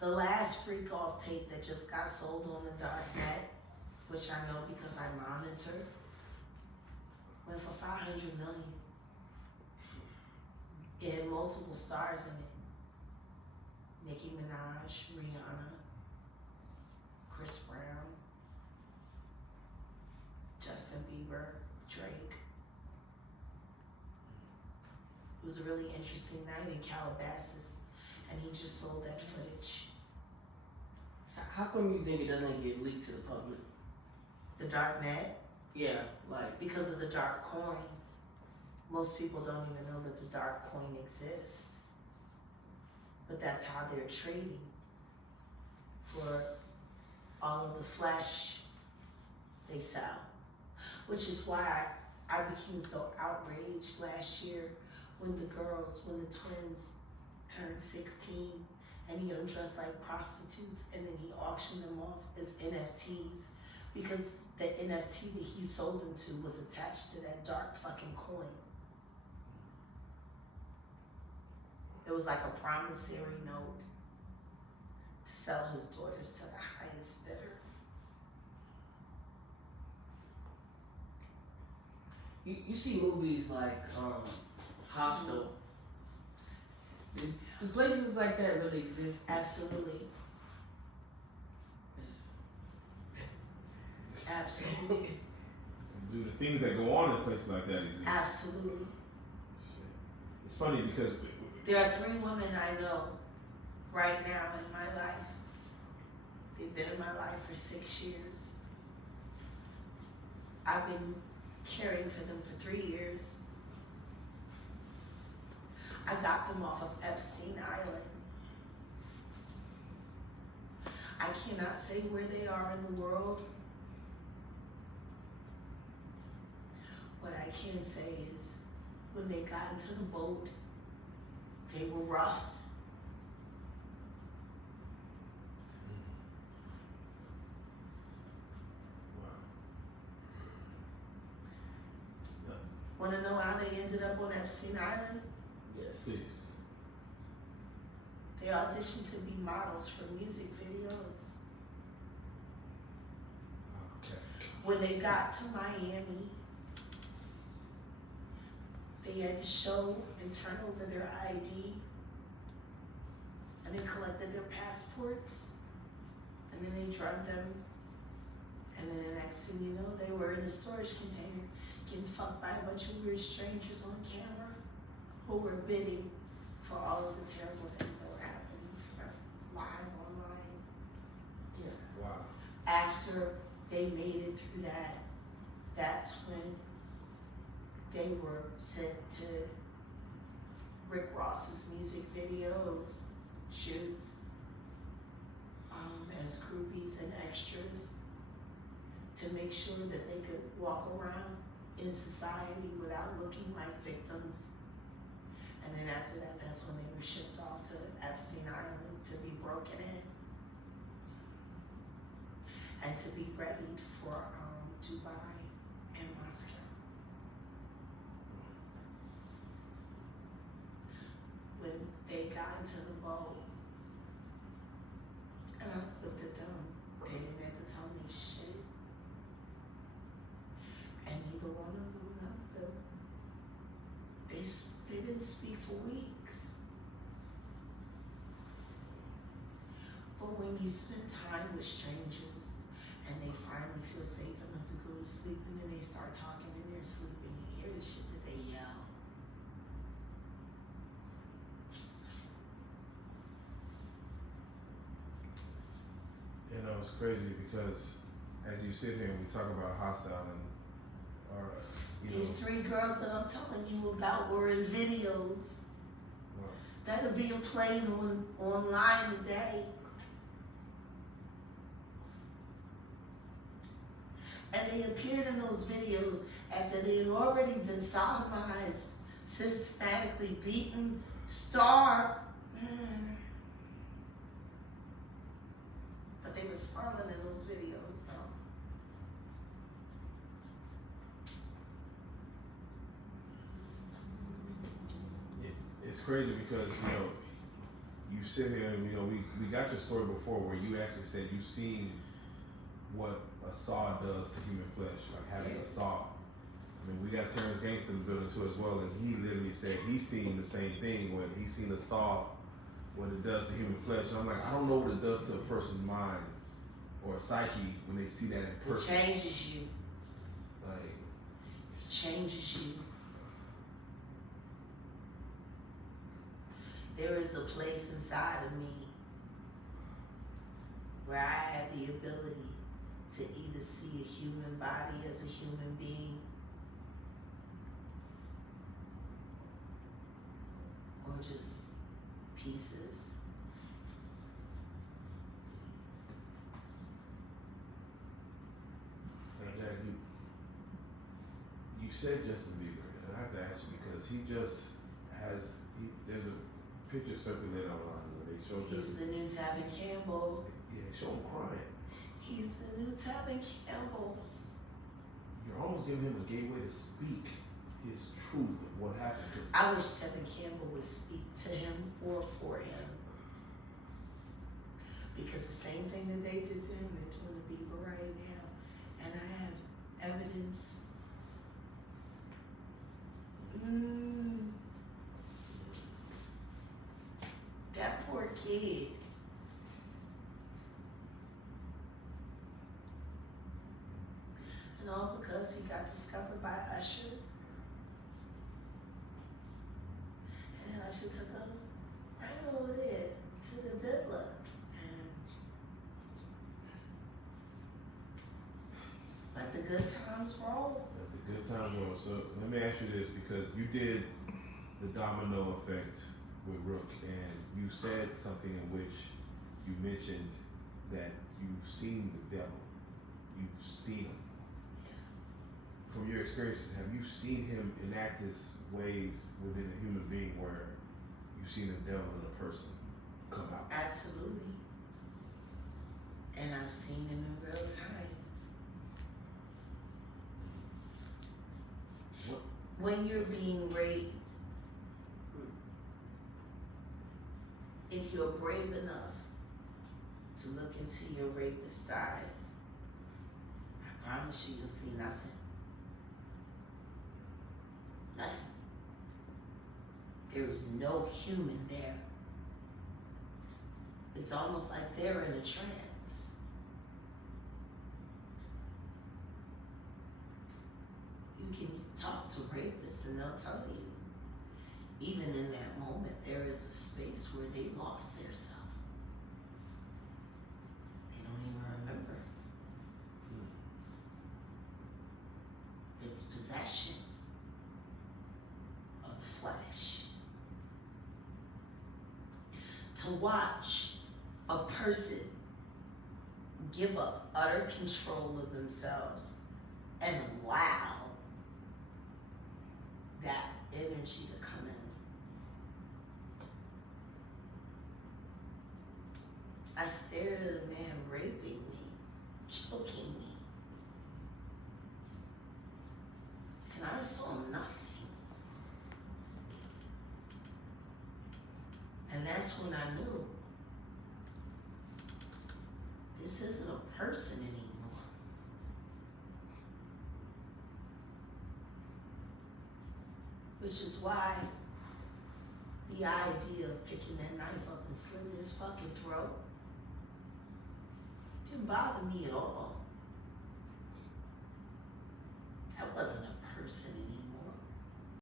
The last freak off tape that just got sold on the dark net, which I know because I monitor, went for 500 million. It had multiple stars in it. Nicki Minaj, Rihanna, Chris Brown, Justin Bieber, Drake. It was a really interesting night in Calabasas, and he just sold that footage. How come you think it doesn't get leaked to the public? The dark net? Yeah, like because of the dark coin. Most people don't even know that the dark coin exists. But that's how they're trading for all of the flesh they sell. Which is why I became so outraged last year when the twins turned 16 and he undressed like prostitutes and then he auctioned them off as NFTs because the NFT that he sold them to was attached to that dark fucking coin. It was like a promissory note to sell his daughters to the highest bidder. you see movies like Hostel. Do places like that really exist? Absolutely. Absolutely. Do the things that go on in places like that exist? Absolutely. It's funny because there are 3 women I know right now in my life. They've been in my life for 6 years. I've been caring for them for 3 years. I got them off of Epstein Island. I cannot say where they are in the world. What I can say is when they got into the boat, they were roughed. Wow. Want to know how they ended up on Epstein Island? Yes. Please. They auditioned to be models for music videos. Okay. When they got to Miami, they had to show and turn over their ID, and they collected their passports, and then they drugged them, and then the next thing you know, they were in a storage container getting fucked by a bunch of weird strangers on camera who were bidding for all of the terrible things that were happening to them live online. Yeah. Wow. After they made it through that, that's when they were sent to Rick Ross's music videos, shoots, as groupies and extras to make sure that they could walk around in society without looking like victims. And then after that, that's when they were shipped off to Epstein Island to be broken in and to be readied for Dubai and Moscow. When they got into the boat, and I looked at them, they didn't have to tell me shit. And neither one of them, none of them, they didn't speak for weeks. But when you spend time with strangers and they finally feel safe enough to go to sleep and then they start talking in their sleep and you hear the shit that they yell. You know, it's crazy because as you sit here and we talk about Hostile and These 3 girls that I'm telling you about were in videos that are being played online today. And they appeared in those videos after they had already been sodomized, systematically beaten, starved. But they were smiling in those videos, though. It's crazy because, you sit here and, you know, we got your story before where you actually said you seen what a saw does to human flesh, like having a saw. I mean, we got Terrence Gangster in the building too as well, and he literally said he's seen the same thing when he's seen a saw, what it does to human flesh. And I'm like, I don't know what it does to a person's mind or a psyche when they see that in person. It changes you. Like, It changes you. There is a place inside of me where I have the ability to either see a human body as a human being or just pieces. now, Jack, you said Justin Bieber, and I have to ask you because there's a picture circulated online where they show He's Justin. the new Tevin Campbell. Yeah, they show him crying. He's the new Tevin Campbell. You're almost giving him a gateway to speak his truth of what happened. 'Cause I wish Tevin Campbell would speak to him or for him. Because the same thing that they did to him, they're doing to Bieber right now. And I have evidence. That poor kid. And all because he got discovered by Usher. And then Usher took him right over there to the diddler. And let the good times roll. Let the good times roll. So let me ask you this, because you did the domino effect with Rook, and you said something in which you mentioned that you've seen the devil. You've seen him. From your experiences, have you seen him enact his ways within a human being where you've seen the devil in a person come out? Absolutely. And I've seen him in real time. What? When you're being raped, if you're brave enough to look into your rapist's eyes, I promise you, you'll see nothing. Nothing. There is no human there. It's almost like they're in a trance. You can talk to rapists and they'll tell you, even in that moment, there is a space where they lost their self. They don't even remember. It's possession of the flesh. To watch a person give up utter control of themselves and allow that energy to come in. I stared at a man raping me, choking me, and I saw nothing. And that's when I knew this isn't a person anymore. Which is why the idea of picking that knife up and slitting his fucking throat didn't bother me at all.